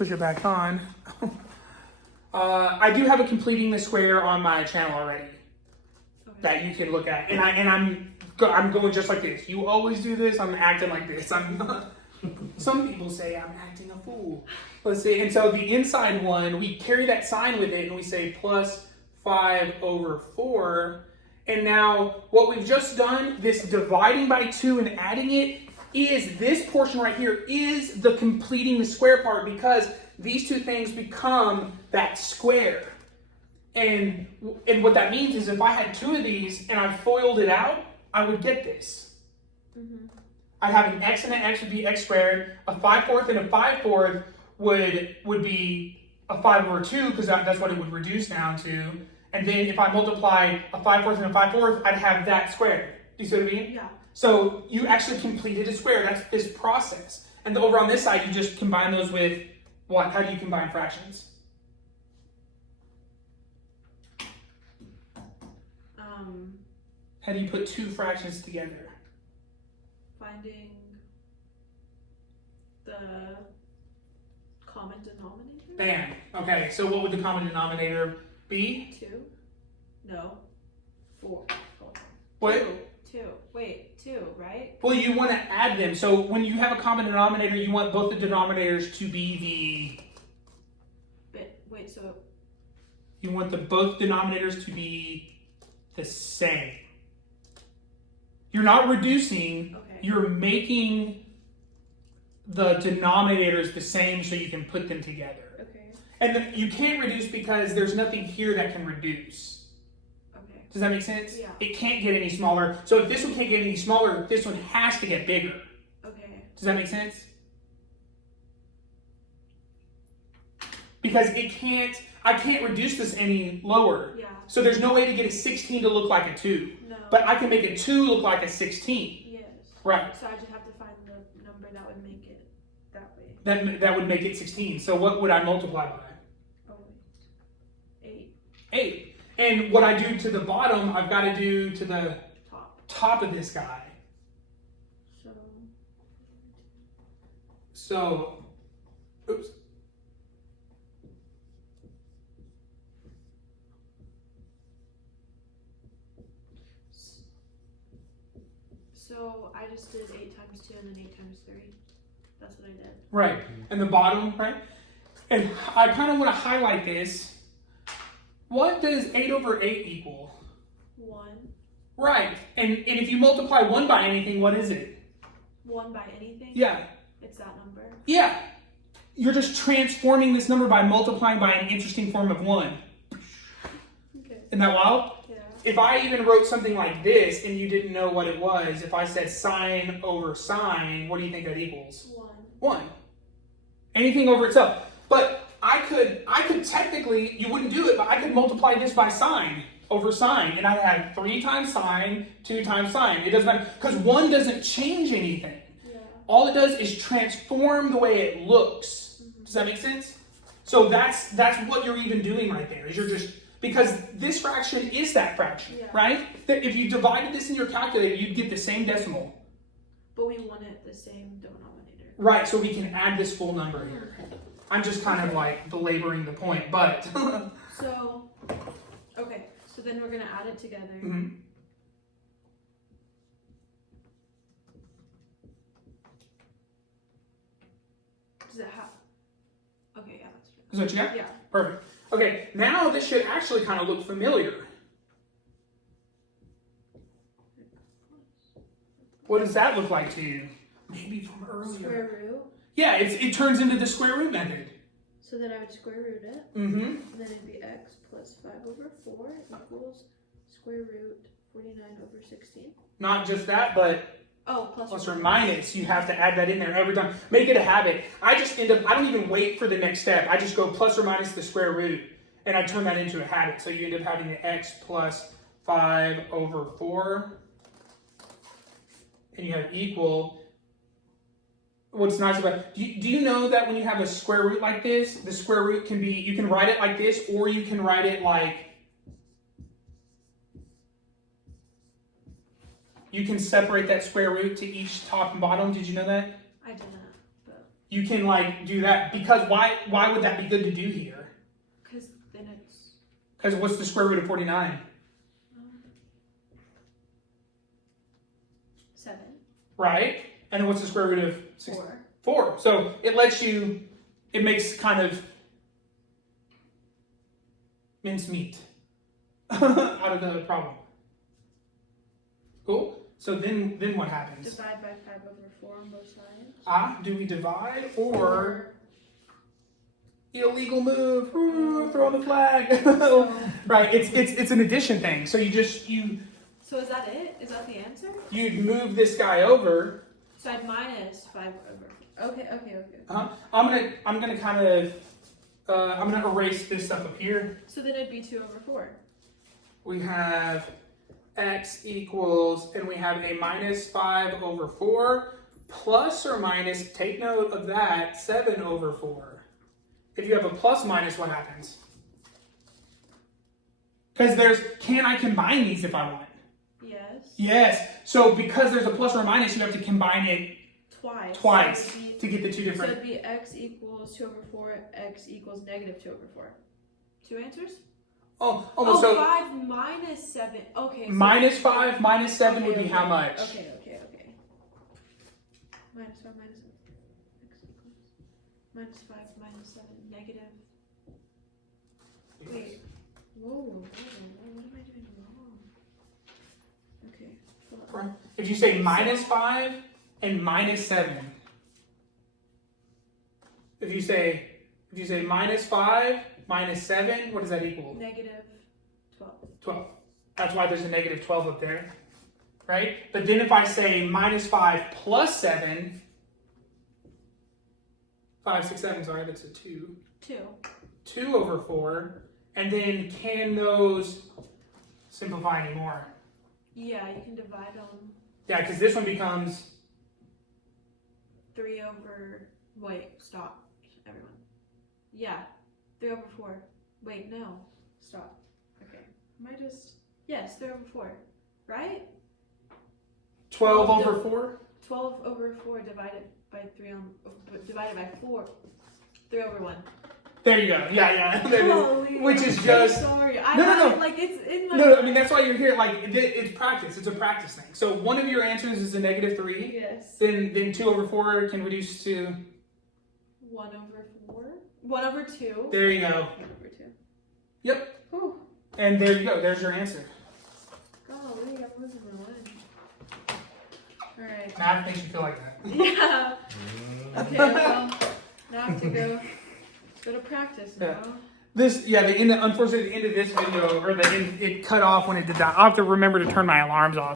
push it back on. I do have a completing the square on my channel already that you can look at, and I'm going just like this. You always do this. I'm acting like this. Some people say I'm acting a fool. Let's see. And so the inside one, we carry that sign with it, and we say plus 5/4. And now what we've just done, this dividing by 2 and adding it, is this portion right here is the completing the square part, because these two things become that square. And what that means is if I had 2 of these and I FOILed it out, I would get this. Mm-hmm. I'd have an x and an x would be x squared. A 5/4 and a 5/4 would be a 5/2, because that's what it would reduce down to. And then if I multiply a 5/4 and a 5/4, I'd have that squared. Do you see what I mean? Yeah. So you actually completed a square. That's this process. And over on this side, you just combine those with what? How do you combine fractions? How do you put 2 fractions together? Finding the common denominator? Bam. Okay, so what would the common denominator be? 2? No. 4. What? 2. Wait, 2, right? Well, you want to add them. So when you have a common denominator, you want both the denominators to be Wait, so... You want both denominators to be the same. You're not reducing, you're making the denominators the same so you can put them together. Okay. And you can't reduce because there's nothing here that can reduce. Okay. Does that make sense? Yeah. It can't get any smaller. So if this one can't get any smaller, this one has to get bigger. Okay. Does that make sense? Because I can't reduce this any lower. Yeah. So there's no way to get a 16 to look like a 2. No. But I can make a 2 look like a 16. Yes. Right. So I just have to find the number that would make it that way. That would make it 16. So what would I multiply by? Oh, wait. 8. 8. And what I do to the bottom, I've got to do to the top of this guy. So, oops. So I just did 8 times 2 and then 8 times 3. That's what I did. Right. And the bottom, right? And I kind of want to highlight this. What does 8/8 equal? 1. Right. And if you multiply 1 by anything, what is it? 1 by anything? Yeah. It's that number? Yeah. You're just transforming this number by multiplying by an interesting form of 1. Okay. Isn't that wild? Yeah. If I even wrote something like this and you didn't know what it was, if I said sine over sine, what do you think that equals? 1. 1. Anything over itself. But I could technically, you wouldn't do it, but I could multiply this by sine over sine, and I'd have 3 times sine, 2 times sine. It doesn't matter, because 1 doesn't change anything. Yeah. All it does is transform the way it looks. Mm-hmm. Does that make sense? So that's what you're even doing right there, is you're just, because this fraction is that fraction, right? If you divided this in your calculator, you'd get the same decimal. But we wanted the same denominator. Right, so we can add this full number here. I'm just kind of like belaboring the point, but... So, okay, so then we're going to add it together. Mm-hmm. Does it have... Okay, yeah, that's true. Is that what you got? Yeah. Perfect. Okay, now this should actually kind of look familiar. What does that look like to you? Maybe from earlier. Square root. Yeah, it turns into the square root method. So then I would square root it. Mm-hmm. And then it'd be x plus 5/4 equals square root 49/16. Not just that, but Oh, plus or minus. You have to add that in there every time. Make it a habit. I don't even wait for the next step. I just go plus or minus the square root, and I turn that into a habit. So you end up having the x plus 5/4, and you have equal. What's nice about, do you know that when you have a square root like this, the square root can be, you can write it like this, or you can write it like, you can separate that square root to each top and bottom. Did you know that? I didn't, but... you can like do that because why would that be good to do here? Because then it's... Because what's the square root of 49? 7. Right? And then what's the square root of 4. 4. So it lets you, it makes kind of mincemeat out of the problem. Cool? So then what happens? Divide by 5/4 on both sides. Do we divide or illegal move? Ooh, throw the flag. Right, it's an addition thing. So So is that it? Is that the answer? you'd move this guy over. So I'd minus 5/4. Okay. I'm gonna kind of I'm gonna erase this stuff up here. So then it'd be 2/4. We have x equals, and we have a minus 5/4 plus or minus, take note of that, 7/4. If you have a plus minus, what happens? Because can I combine these if I want? Yes. Yes. So because there's a plus or a minus, you have to combine it twice So to get the two So different. it'd be x equals 2/4, x equals negative 2/4. 2 answers? Oh, Oh, so 5 minus 7. Okay. So minus 5 minus 7 would be how much? Okay. Minus 5 minus 7. X equals minus 5 minus 7 negative. Wait. Whoa. What am I doing wrong? Okay. Hold on. If you say minus 5 and minus 7. If you say minus 5 minus 7, what does that equal? Negative 12. 12. That's why there's a negative 12 up there. Right? But then if I say minus 5 plus 7, 5, 6, 7, sorry, that's a 2. 2/4. And then can those simplify anymore? Yeah, you can divide them. Yeah, because this one becomes 3 over... Wait, stop, everyone. Yeah, 3/4. Wait, no, stop. Okay, am I just... Yes, 3/4, right? 12/4? 12/4 divided by 4. 3/1. There you go. Yeah. Holy, Which is I'm just... so sorry. No. Like, it's in my... No, I mean, that's why you're here. Like, it's practice. It's a practice thing. So one of your answers is a negative 3. Yes. Then 2/4 can reduce to... 1/4. 1/2. There you go. 1/2. Yep. Whew. And there you go. There's your answer. Golly, I'm losing my mind. Alright. Math makes you feel like that. Yeah. Okay, well, now I have to go to practice now. Yeah. Unfortunately, the end of this video, or it cut off when it did that. I'll have to remember to turn my alarms off.